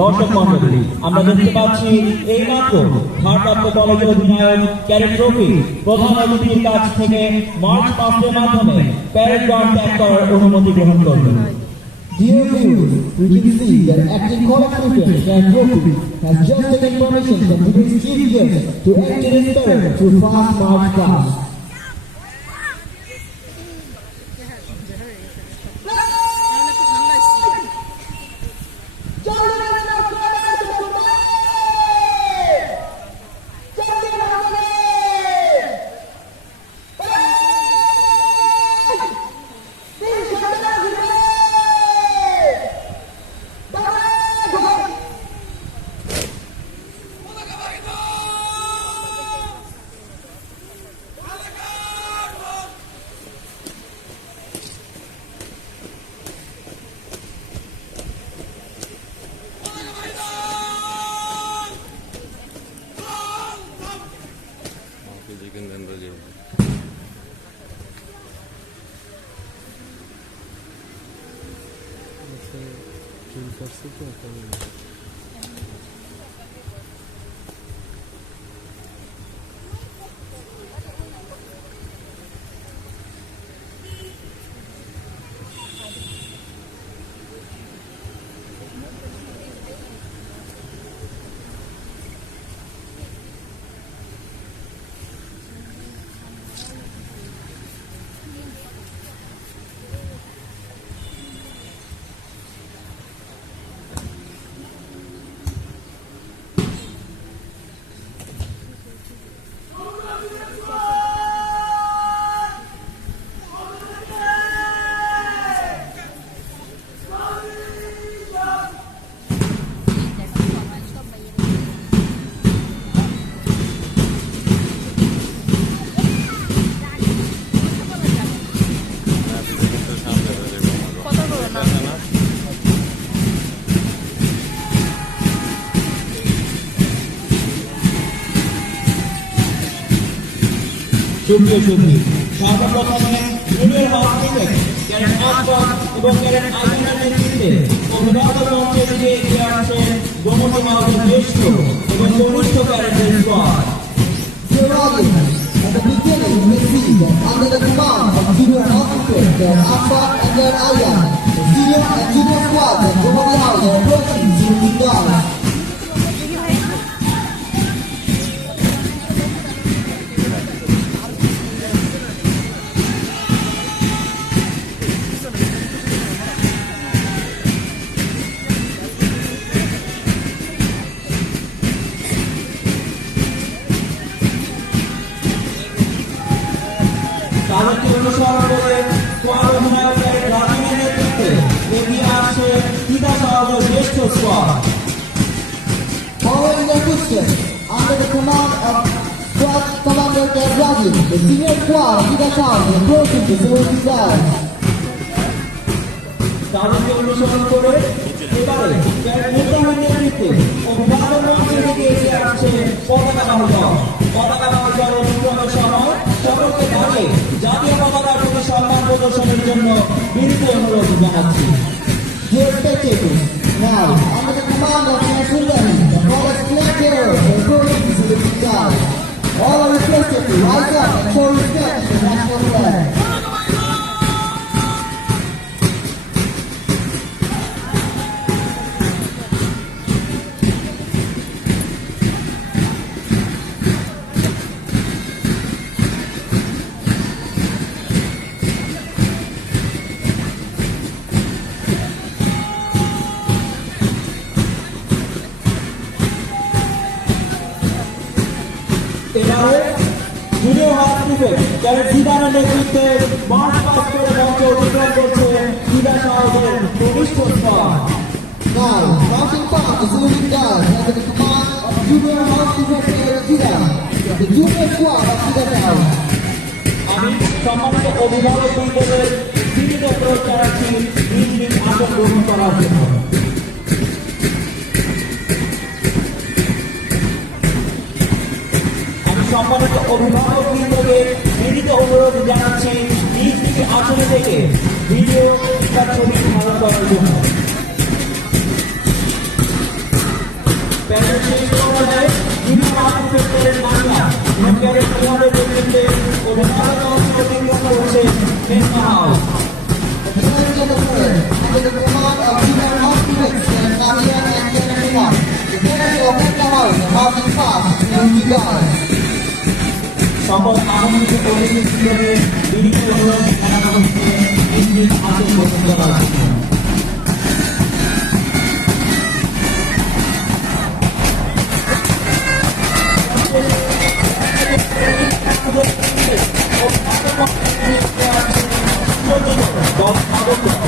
দর্শক মন্ডলী, আমরা দেখতে পাচ্ছি এইমাত্র ভারপ্রাপ্ত কলেজের অধিনায়ক ক্যাডেট ট্রফি প্রধান অতিথির কাছ থেকে মার্চ পাস্টের মাধ্যমে প্যারেড গ্রাউন্ড ত্যাগ করার অনুমতি গ্রহণ করবেন। Dear viewers, we can see that acting coordinator Shan Trophy has just taken permission from today's chief guest to enter his parade through fast march class. সর্বপ্রথমে জুনিয়র হাউস থেকে cadet আকবর এবং cadet আইনের নেতৃত্বে অভিভাবক মঞ্চে এগিয়ে আসছেন গোমতী মাউসের জ্যেষ্ঠ এবং কনিষ্ঠ ক্যাডেটের squad. Dear audience, at the beginning we see that under the command of junior officers their Akbar and their Ayan, the senior and junior squads of Gomoty House are approaching Jimmy Guards. তাদেরকে অনুসরণ করে squad অধিনায়ক cadet রাজিমের নেতৃত্বে এগিয়ে আসছে তিতা শহরের জ্যেষ্ঠ squad. Following their footsteps, under the command of Squad Commander Ted Rajim, the senior squad of Tita Shah is approaching the Gomoty Guards. তাদেরকে অনুসরণ করে এবারে ক্যাডেট মুদ্রামের নেতৃত্বে অভিভাবক মঞ্চে থেকে এগিয়ে আসছে পতাকা বাহক দল। পতাকা বাহক দল অনুক্রমের সময় সকলকে দাঁড়িয়ে জাতীয় পতাকার প্রতি সম্মান প্রদর্শনের জন্য বিনীত অনুরোধ জানাচ্ছি। Dear spectators, now, under the command of Nasrullahi, the flawless flag bearers are approaching the Gomoty Guards. All are requested to rise up and show respect to the national flag. এবারে জুনিয়র হাউস থেকে cadet জিদানের নেতৃত্বে March pass করে মঞ্চে অতিক্রম করছে তিতা শহরের কনিষ্ঠ squad. Now, marching past the Gomoty Guards under the command of junior house defender Tita, the junior squad of Tita Shah. আমি সম্মানিত অভিভাবক বৃন্দদের বিনীত অনুরোধ জানাচ্ছি নিজ নিজ আসন গ্রহণ করার জন্য। সম্মানিত অভিভাবক বৃন্দকে বিনীত অনুরোধ জানাচ্ছি নিজ নিজ আসনে থেকে ভিডিও বা ছবি ধারণ করার জন্য। অভিভাবক অংশ অতিক্রম করছে মেঘনা house. Ladies and gentlemen, under the command of Junior Hospitals and Namian and Yananiman, the parents of Mecca House are marching fast in Dubai. সকল আমন্ত্রিত অতিথি হিসেবে বিনীত অনুরোধ জানানো হচ্ছে ইঞ্জিন আসন গ্রহণ করার জন্য। দশ